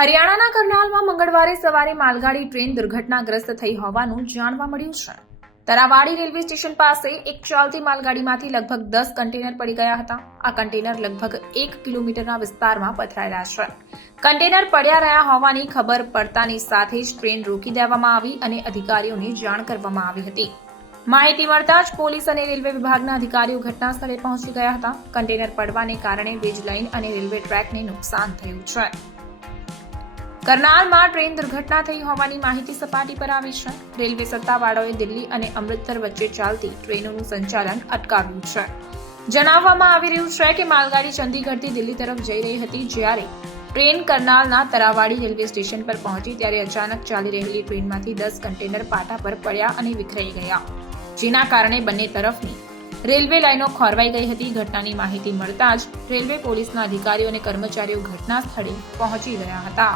હરિયાણાના કરનાલમાં મંગળવારે સવારે માલગાડી ટ્રેન દુર્ઘટનાગ્રસ્ત થઈ હોવાનું જાણવા મળ્યું છે। તરાવાડી રેલવે સ્ટેશન પાસે એક ચાલતી માલગાડીમાંથી લગભગ 10 કન્ટેનર પડી ગયા હતા। આ કન્ટેનર લગભગ 1 કિલોમીટરના વિસ્તારમાં પથરાયેલા છે। કન્ટેનર પડ્યા રહ્યા હોવાની ખબર પડતાની સાથે જ ટ્રેન રોકી દેવામાં આવી અને અધિકારીઓને જાણ કરવામાં આવી હતી। માહિતી મળતા જ પોલીસ અને રેલવે વિભાગના અધિકારીઓ ઘટના સ્થળે પહોંચી ગયા હતા। કન્ટેનર પડવાને કારણે વીજ લાઇન અને રેલવે ટ્રેકને નુકસાન થયું છે। કરનાલમાં ટ્રેન દુર્ઘટના થઈ હોવાની માહિતી સપાટી પર આવી છે। રેલવે સત્તાવાળાઓએ દિલ્હી અને અમૃતસર વચ્ચે ચાલતી ટ્રેનોનું સંચાલન અટકાવ્યું છે। જણાવવામાં આવી રહ્યું છે કે માલગાડી ચંદીગઢથી દિલ્હી તરફ જઈ રહી હતી, જ્યારે ટ્રેન કરનાલના તરાવાડી રેલવે સ્ટેશન પર પહોંચી ત્યારે અચાનક ચાલી રહેલી ટ્રેનમાંથી 10 કન્ટેનર પાટા પર પડ્યા અને વિખરાઈ ગયા, જેના કારણે બંને તરફની રેલવે લાઇનો ખોરવાઈ ગઈ હતી। ઘટનાની માહિતી મળતા જ રેલવે પોલીસના અધિકારીઓ અને કર્મચારીઓ ઘટના સ્થળે પહોંચી ગયા હતા।